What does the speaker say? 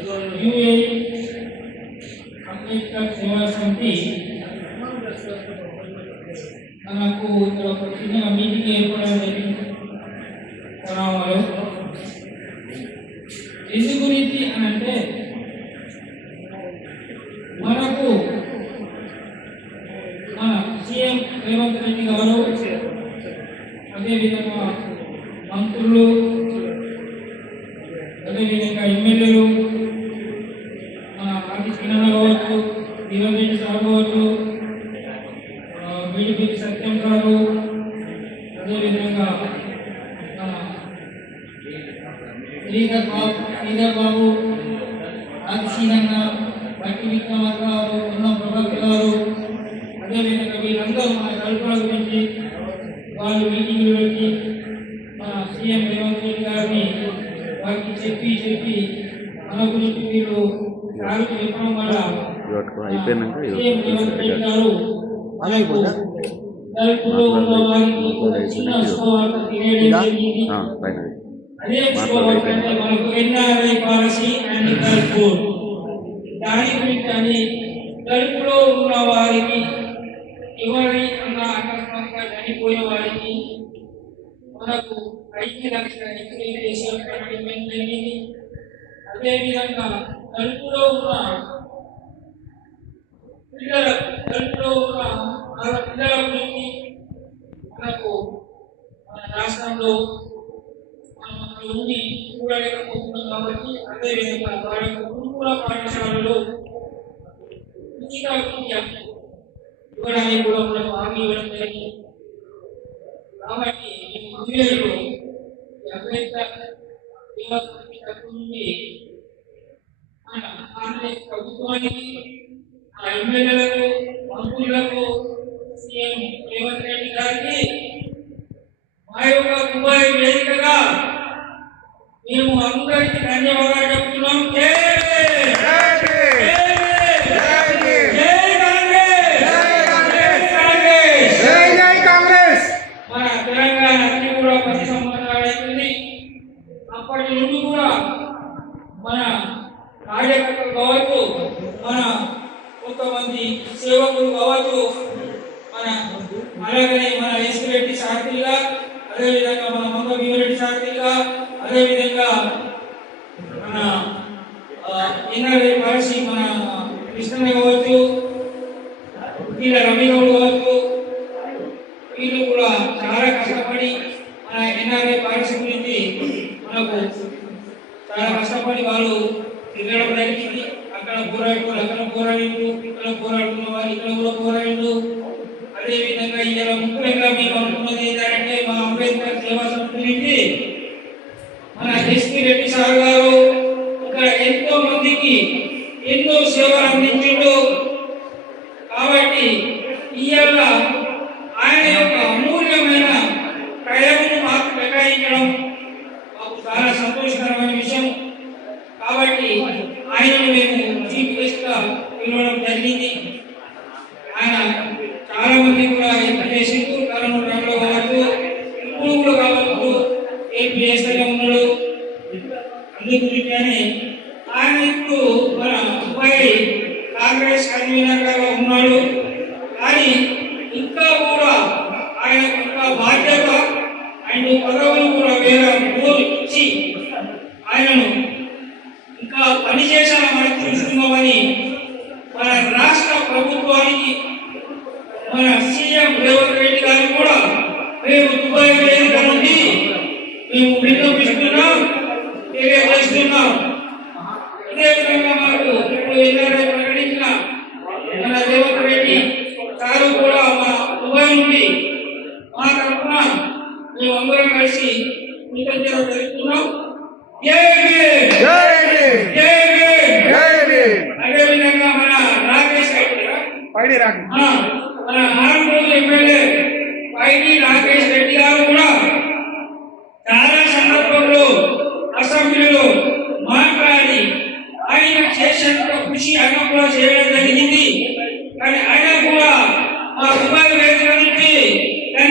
जो new age Ambedkar సేవా సమితి మనకు ఇక్కడ ఒక చిన్న మీటింగ్ ఏర్పడడం జరిగింది కొనామలో ఎందు గురించి అని అంటే మనకు మన సీఎం రేవంత్ రెడ్డి గారు అదేవిధంగా మన ఆర్టి కావచ్చు దివంత్ సార్ కావచ్చు బీజేపీ సత్యం గారు అదేవిధంగా శ్రీధర్ బాబు శ్రీధర్ బాబు ఆదిశీలన్న బట్టి విక్రమార్క గారు ఉన్న ప్రభాకర్ గారు అదేవిధంగా వీళ్ళందరూ మన కల్పన గురించి వాళ్ళు మీటింగ్లు పెట్టి మన సీఎం రేవంత్ రెడ్డి గారిని వారికి చెప్పి చెప్పి మన గురించి వీళ్ళు అయిపోయినాక దళితులు ఉన్న వారికి కలుపులో ఉన్న అకస్మాత్తుగా చనిపోయిన వారికి మనకు ఐదు లక్షల ప్రకటించడం జరిగింది అదేవిధంగా కడుపులో ఉన్న. పిల్లల కలుపులో ఉన్న. వాళ్ళ పిల్లల గురించి మనకు మన రాష్ట్రంలో మనం ఉండి చూడలేకపోతున్నాం కాబట్టి అదేవిధంగా వాళ్ళ యొక్క గురుకుల పాఠశాలలో ఉచిత విద్య ఇవ్వడానికి కూడా మనకు హామీ ఇవ్వడం జరిగింది. కాబట్టి ఈ మహిళలు ఈ అంబేద్కర్ దేవతకి నుండి ఆంధ్రప్రదేశ్ ప్రభుత్వానికి ఆ ఎమ్మెల్యేలకు మంత్రులకు సీఎం రేవంత్ రెడ్డి గారికి మా యొక్క దుబాయ్ వేదికగా మేము అందరికీ ధన్యవాదాలు చెప్తున్నాం మన తెలంగాణ అన్ని కూడా పది సంవత్సరాలు అవుతుంది అప్పటి నుండి కూడా మన కార్యకర్తలు కావచ్చు మన కొంతమంది సేవకులు కావచ్చు మన అలాగనే మన ఎస్పీ రెడ్డి అదేవిధంగా మన మంగ భీమరెడ్డి సారథిగా అదేవిధంగా మన ఎన్ఆర్ఐ పాలసీ మన కృష్ణయ్య కావచ్చు వీళ్ళ రవి కావచ్చు వీళ్ళు కూడా చాలా కష్టపడి మన ఎన్ఆర్ఐ పాలసీ గురించి మనకు చాలా కష్టపడి వాళ్ళు తిరగడం జరిగింది అక్కడ పోరాడు అక్కడ పోరాడిండు ఇక్కడ పోరాడుతున్న వారు ఇక్కడ కూడా పోరాడిండు. అదేవిధంగా ఇలా ముఖ్యంగా మేము అనుకున్న ఏంటంటే మా అంబేద్కర్ సేవా సమితి నుంచి మన ఎస్పీ రెడ్డి సార్ గారు ఇక్కడ ఎంతో మందికి ఎన్నో సేవలు అందించిండు కాబట్టి ఇవాళ ఆయన యొక్క అమూల్యమైన టైంను మాకు కేటాయించడం మాకు చాలా సంతోషకరమైన విషయం కాబట్టి ఆయనను మేము చీఫ్ గెస్ట్గా పిలవడం జరిగింది ఆయన చాలా మంది కూడా ఎంత చేసిండు కరోనా టైంలో కావచ్చు ఇప్పుడు కూడా కావచ్చు ఏపీఎస్ ఉన్నాడు అందు గురించని ఆయన ఇప్పుడు మన అబ్బాయి కాంగ్రెస్ కన్వీనర్ ఉన్నాడు కానీ ఇంకా కూడా ఆయన ఇంకా బాధ్యత ఆయన పదవులు కూడా వేరే మూడు ఇచ్చి ఆయనను ఇంకా పనిచేసిన మనం తెలుసుకుందామని మన రాష్ట్ర ప్రభుత్వానికి మన సీఎం రేవంత్ రెడ్డి గారు కూడా మేము దుబాయ్ వేదిక నుండి మేము విన్నపిస్తున్నాం తెలియజేస్తున్నాం ఇదే విధంగా మాకు ఇప్పుడు ఎన్ఆర్ఐ ప్రకటించిన మన రేవంత్ రెడ్డి సారు కూడా మన నుండి మా తరఫున మేము అందరం కలిసి కృతజ్ఞత తెలుపుతున్నాం! అదేవిధంగా మన రాకేష్ మన ఎమ్మెల్యే పైడి రాకేష్ రెడ్డి గారు కూడా చాలా సందర్భంలో అసెంబ్లీలో మాట్లాడి ఆయన చేసేంత కృషి కూడా చేయడం జరిగింది కానీ ఆయన కూడా మా దుబాయ్ వేదిక నుంచి ధన్యవాదాలు తెలుపుతున్నాం జై భీమ్! జై జగన్మోహన్ జై తెలంగాణ ముఖ్యమంత్రి జై